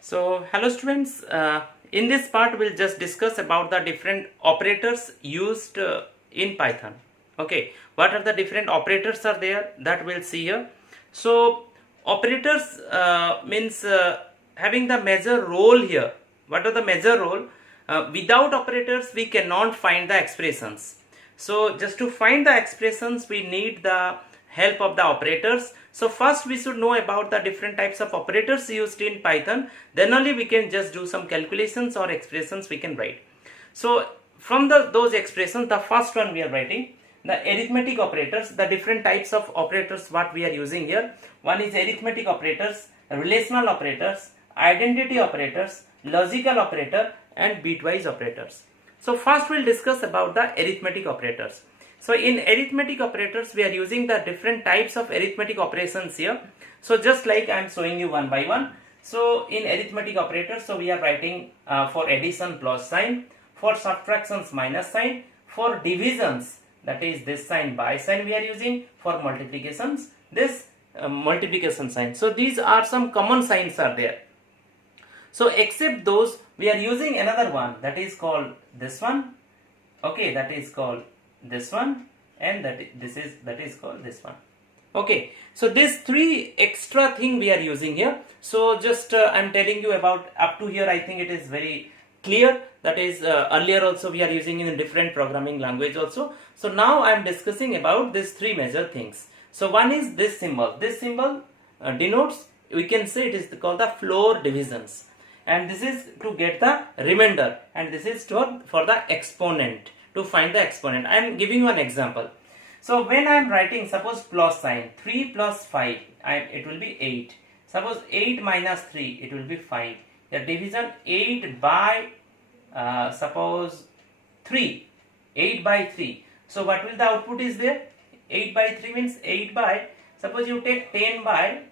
So hello students, in this part we'll just discuss about the different operators used in Python. Okay, what are the different operators are there, that we'll see here. So operators means having the major role here. What are the major role? Without operators we cannot find the expressions. So just to find the expressions we need the help of the operators. So first we should know about the different types of operators used in Python, then only we can just do some calculations or expressions we can write. So from those expressions, the first one we are writing, the arithmetic operators, the different types of operators what we are using here. One is arithmetic operators, relational operators, identity operators, logical operator and bitwise operators. So first we'll discuss about the arithmetic operators. So in arithmetic operators we are using the different types of arithmetic operations here. So just like I am showing you one by one. So in arithmetic operators, so we are writing for addition plus sign, for subtractions minus sign, for divisions that is this sign by sign we are using, for multiplications this multiplication sign. So these are some common signs are there. So except those we are using another one that is called this one. Okay, that is called this one, and that is called this one. Okay, so these three extra thing we are using here. So just I am telling you about up to here. I think it is very clear. That is earlier also we are using in a different programming language also. So now I am discussing about these three major things. So one is this symbol. This symbol denotes, we can say it is called the floor divisions, and this is to get the remainder, and this is for the exponent, to find the exponent. I am giving you an example. So when I am writing, suppose plus sign, 3 plus 5, it will be 8. Suppose 8 minus 3, it will be 5. The division 8 by suppose 3, 8 by 3. So what will the output is there? 8 by 3 means 8 by, suppose you take 10 by,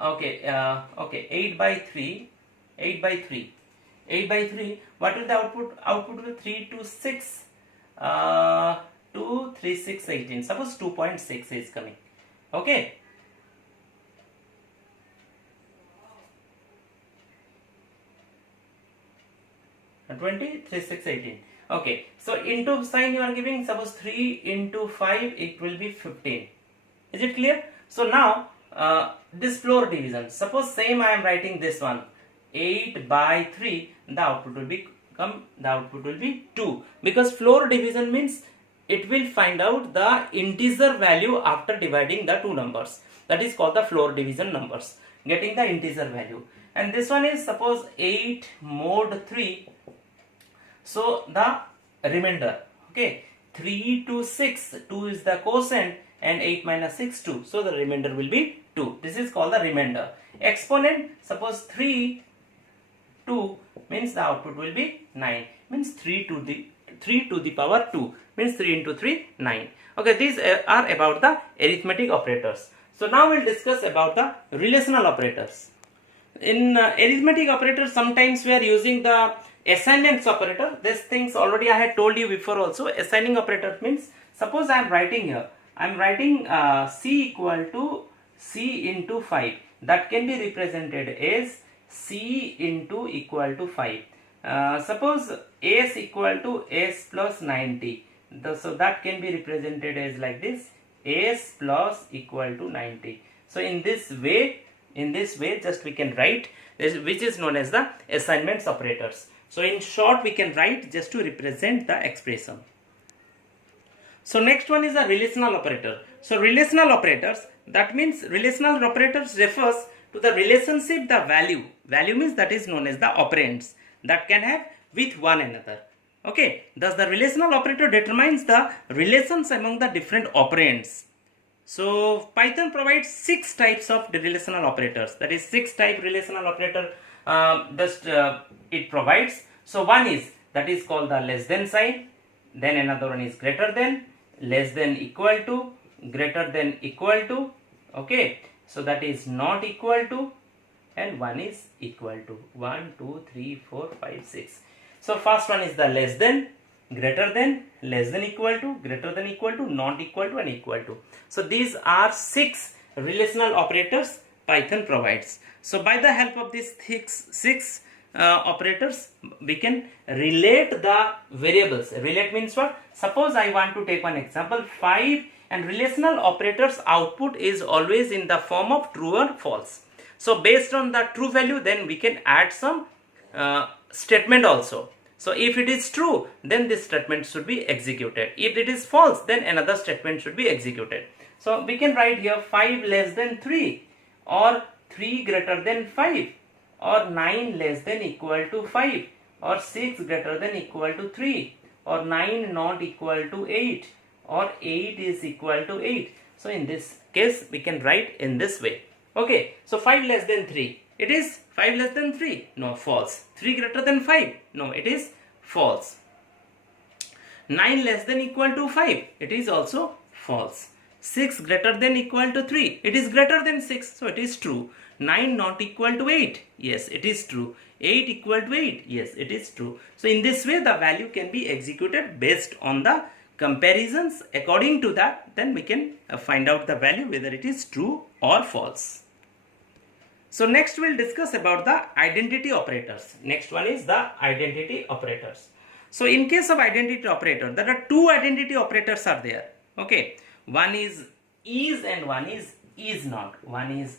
okay, 8 by 3, 8 by 3. 8 by 3, what will the output? Output will 3 to 6, 2, 3, 6, 18. Suppose 2.6 is coming. Okay. And 20, 3, 6, 18. Okay. So into sign you are giving, suppose 3 into 5, it will be 15. Is it clear? So now this floor division, suppose same I am writing this one, 8 by 3, the output will be 2, because floor division means it will find out the integer value after dividing the two numbers. That is called the floor division numbers, getting the integer value. And this one is suppose 8 mod 3, so the remainder, okay, 3 to 6, 2 is the quotient, and 8 minus 6, 2, so the remainder will be 2. This is called the remainder. Exponent, suppose 3 2 means the output will be 9, means 3 to the power 2, means 3 into 3, 9. Okay, these are about the arithmetic operators. So now we'll discuss about the relational operators. In arithmetic operators, sometimes we are using the assignments operator. These things already I had told you before also. Assigning operator means, suppose I am writing here, I am writing C equal to C into 5. That can be represented as C into equal to 5. Suppose S equal to S plus 90. So that can be represented as like this, S plus equal to 90. So in this way just we can write this, which is known as the assignments operators. So in short we can write just to represent the expression. So next one is a relational operator. So relational operators, that means relational operators refers to the relationship, the value means that is known as the operands that can have with one another. Okay, thus the relational operator determines the relations among the different operands. So Python provides 6 types of the relational operators, that is 6 type relational operator it provides. So one is, that is called the less than sign, then another one is greater than, less than equal to, greater than equal to, okay, so that is not equal to, and 1 is equal to. 1, 2, 3, 4, 5, 6. So first one is the less than, greater than, less than equal to, greater than equal to, not equal to, and equal to. So these are 6 relational operators Python provides. So by the help of these six operators, we can relate the variables. Relate means what? Suppose I want to take one example, 5, and relational operators output is always in the form of true or false. So based on the true value, then we can add some statement also. So if it is true, then this statement should be executed. If it is false, then another statement should be executed. So we can write here 5 less than 3, or 3 greater than 5, or 9 less than equal to 5, or 6 greater than equal to 3, or 9 not equal to 8, or 8 is equal to 8. So in this case, we can write in this way. Okay, so 5 less than 3. It is 5 less than 3? No, false. 3 greater than 5? No, it is false. 9 less than equal to 5? It is also false. 6 greater than equal to 3? It is greater than 6, so it is true. 9 not equal to 8? Yes, it is true. 8 equal to 8? Yes, it is true. So in this way, the value can be executed based on the comparisons. According to that, then we can find out the value whether it is true or false. So next we'll discuss about the identity operators. Next one is the identity operators. So in case of identity operator, there are 2 identity operators are there. Okay, one is and one is not. One is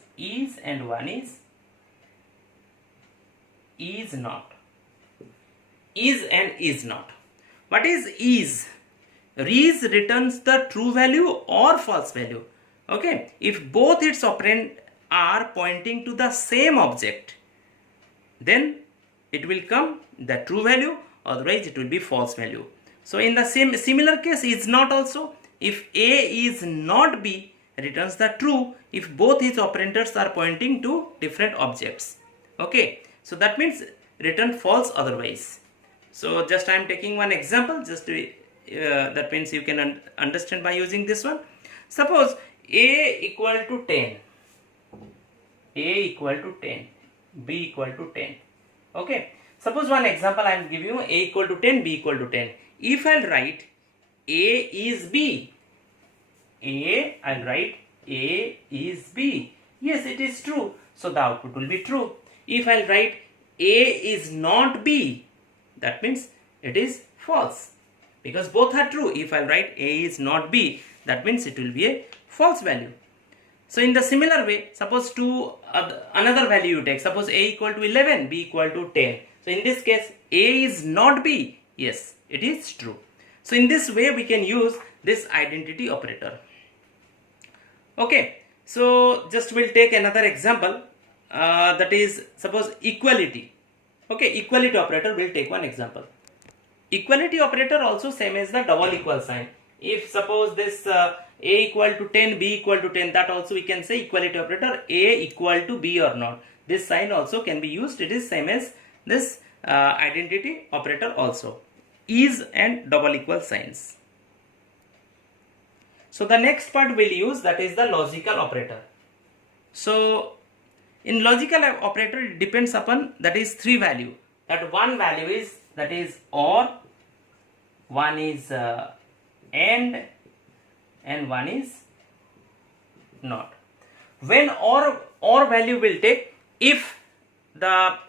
and one is not. Is and is not. What is is? Is returns the true value or false value. Okay, if both its operand are pointing to the same object, then it will come the true value, otherwise it will be false value. So in the similar case, is not also, if A is not B, returns the true if both its operators are pointing to different objects. Okay, so that means return false otherwise. So just I am taking one example, just to, that means you can understand by using this one. Suppose A equal to 10, A equal to 10, B equal to 10. Okay, suppose one example I am giving you, A equal to 10, B equal to 10. If I will write A is B, I'll write A is B. Yes, it is true. So the output will be true. If I'll write A is not B, that means it is false, because both are true. If I'll write A is not B, that means it will be a false value. So in the similar way, suppose another value you take. Suppose A equal to 11, B equal to 10. So in this case, A is not B. Yes, it is true. So in this way, we can use this identity operator. Okay, so just we'll take another example, that is suppose equality. Okay, equality operator, we'll take one example. Equality operator also same as the double equal sign. If suppose this A equal to 10, B equal to 10, that also we can say equality operator, A equal to B or not. This sign also can be used. It is same as this identity operator also. Is and double equal signs. So the next part we'll use, that is the logical operator. So in logical operator, it depends upon, that is 3 value. That one value is, that is OR, one is AND, and one is not. When OR value will take, if the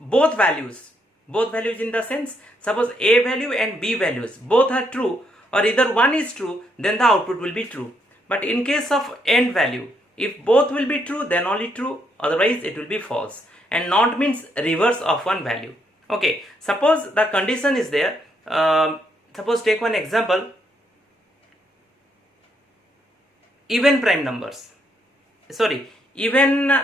both values in the sense, suppose A value and B values both are true, or either one is true, then the output will be true. But in case of AND value, if both will be true, then only true, otherwise it will be false. And not means reverse of one value. Okay, suppose the condition is there. Suppose take one example, even prime numbers. Even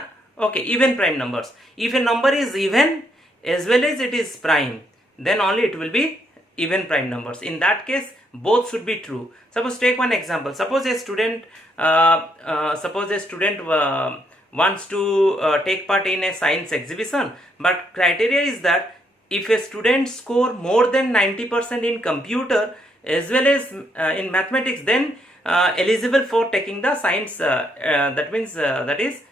prime numbers. If a number is even as well as it is prime, then only it will be even prime numbers. In that case, both should be true. Suppose take one example. Suppose a student wants to take part in a science exhibition, but criteria is that if a student score more than 90% in computer as well as in mathematics, then eligible for taking the science, that means that is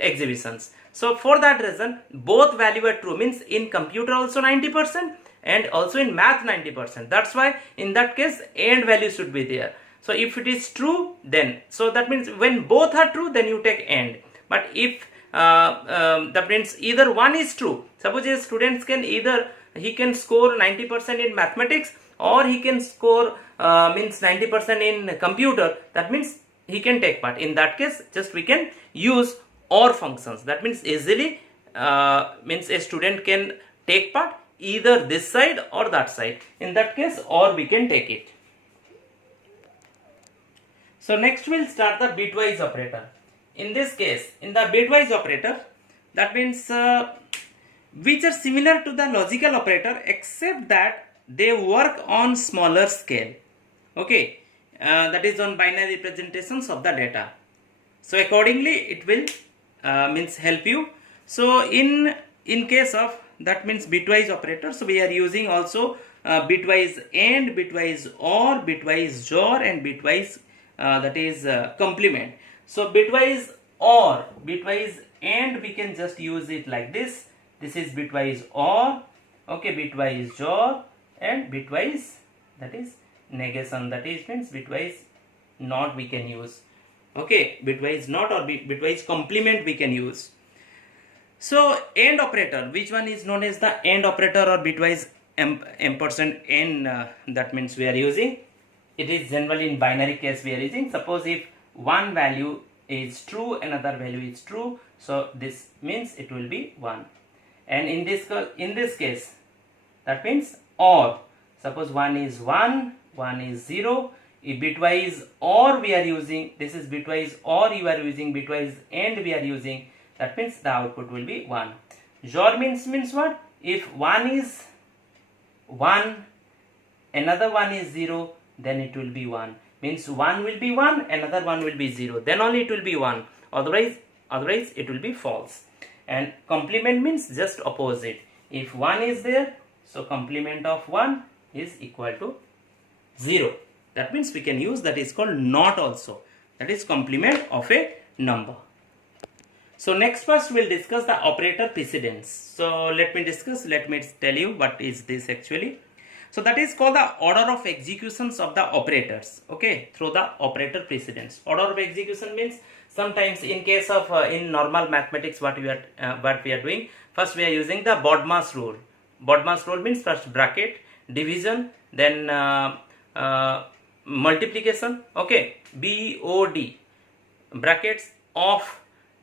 exhibitions. So for that reason, both value are true, means in computer also 90% and also in math 90%. That's why in that case AND value should be there. So if it is true, then, so that means when both are true, then you take AND. But if that means either one is true, suppose a student can either, he can score 90% in mathematics or he can score means 90% in computer, that means he can take part. In that case, just we can use OR functions. That means easily means a student can take part either this side or that side. In that case, or we can take it. So next we'll start the bitwise operator. In this case, in the bitwise operator, that means which are similar to the logical operator except that they work on smaller scale. Okay, that is on binary representations of the data. So accordingly, it will means help you. So in case of that means bitwise operator, so we are using also bitwise AND, bitwise OR, bitwise JOR, and bitwise that is complement. So bitwise OR, bitwise AND, we can just use it like this. This is bitwise OR, okay, bitwise JOR, and bitwise, that is negation, that is means bitwise NOT we can use. Okay, bitwise NOT or bitwise complement we can use. So AND operator, which one is known as the AND operator or bitwise ampersand N, that means we are using. It is generally in binary case we are using. Suppose if one value is true, another value is true, so this means it will be 1. And in this case, that means OR. Suppose 1 is 1, 1 is 0. If bitwise OR we are using, this is bitwise OR you are using, bitwise AND we are using, that means the output will be 1. JOR means what? If 1 is 1, another 1 is 0, then it will be 1. Means 1 will be 1, another 1 will be 0. Then only it will be 1. Otherwise it will be false. And complement means just opposite. If 1 is there, so complement of 1 is equal to 0. That means we can use, that is called NOT also. That is complement of a number. So next first we'll discuss the operator precedence. So let me tell you what is this actually. So that is called the order of executions of the operators, okay, through the operator precedence. Order of execution means sometimes in case of in normal mathematics what we are doing, first we are using the BODMAS rule. BODMAS rule means first bracket, division, then multiplication, okay, BOD, brackets, of,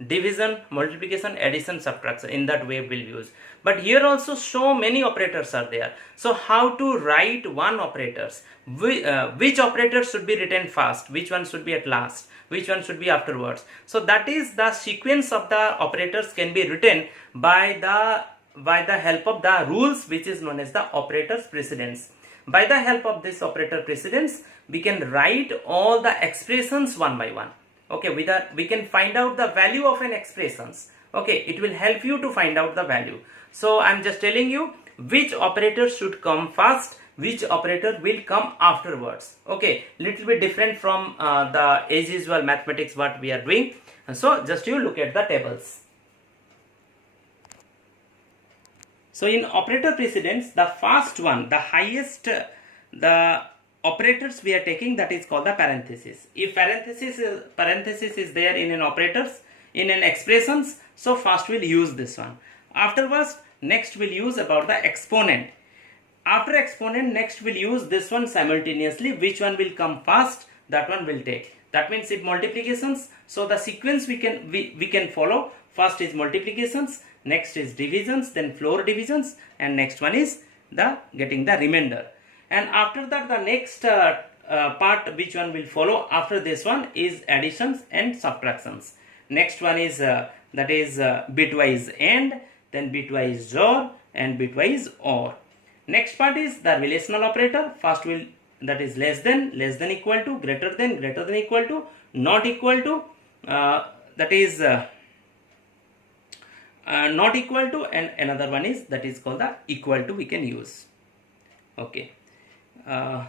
division, multiplication, addition, subtraction. In that way we'll use. But here also so many operators are there. So how to write one operators? Which operator should be written first? Which one should be at last? Which one should be afterwards? So that is the sequence of the operators can be written by the help of the rules which is known as the operator's precedence. By the help of this operator precedence, we can write all the expressions one by one. Okay, we can find out the value of an expressions. Okay, it will help you to find out the value. So I am just telling you which operator should come first, which operator will come afterwards. Okay, little bit different from the as usual mathematics what we are doing. So just you look at the tables. So in operator precedence, the first one, the highest, the operators we are taking, that is called the parenthesis. If parenthesis is there in an operators, in an expressions, so first we'll use this one. Afterwards, next we'll use about the exponent. After exponent, next we'll use this one simultaneously. Which one will come first, that one will take. That means if multiplications, so the sequence we can follow. First is multiplications, next is divisions, then floor divisions, and next one is the getting the remainder. And after that, the next part which one will follow after this one is additions and subtractions. Next one is that is bitwise AND, then bitwise JOR, and bitwise OR. Next part is the relational operator. First will, that is less than equal to, greater than equal to, not equal to, that is not equal to, and another one is that is called the equal to we can use. Okay,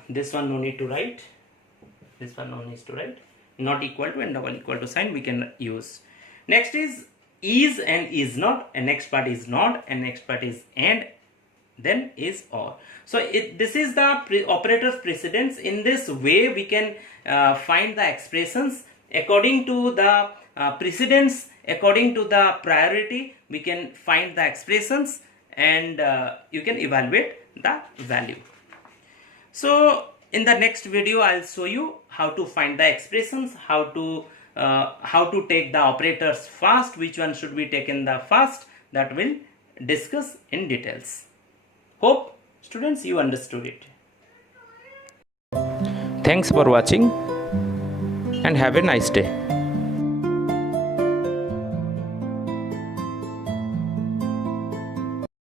this one no need to write, this one no need to write, not equal to and double equal to sign we can use. Next is is and is not, and next part is not, and next part is and, then is or. So this is the operator's precedence. In this way we can find the expressions according to the precedence, according to the priority. We can find the expressions and you can evaluate the value. So in the next video I'll show you how to find the expressions, how to take the operators first, which one should be taken the first, that we'll discuss in details. Hope students you understood it. Thanks for watching and have a nice day.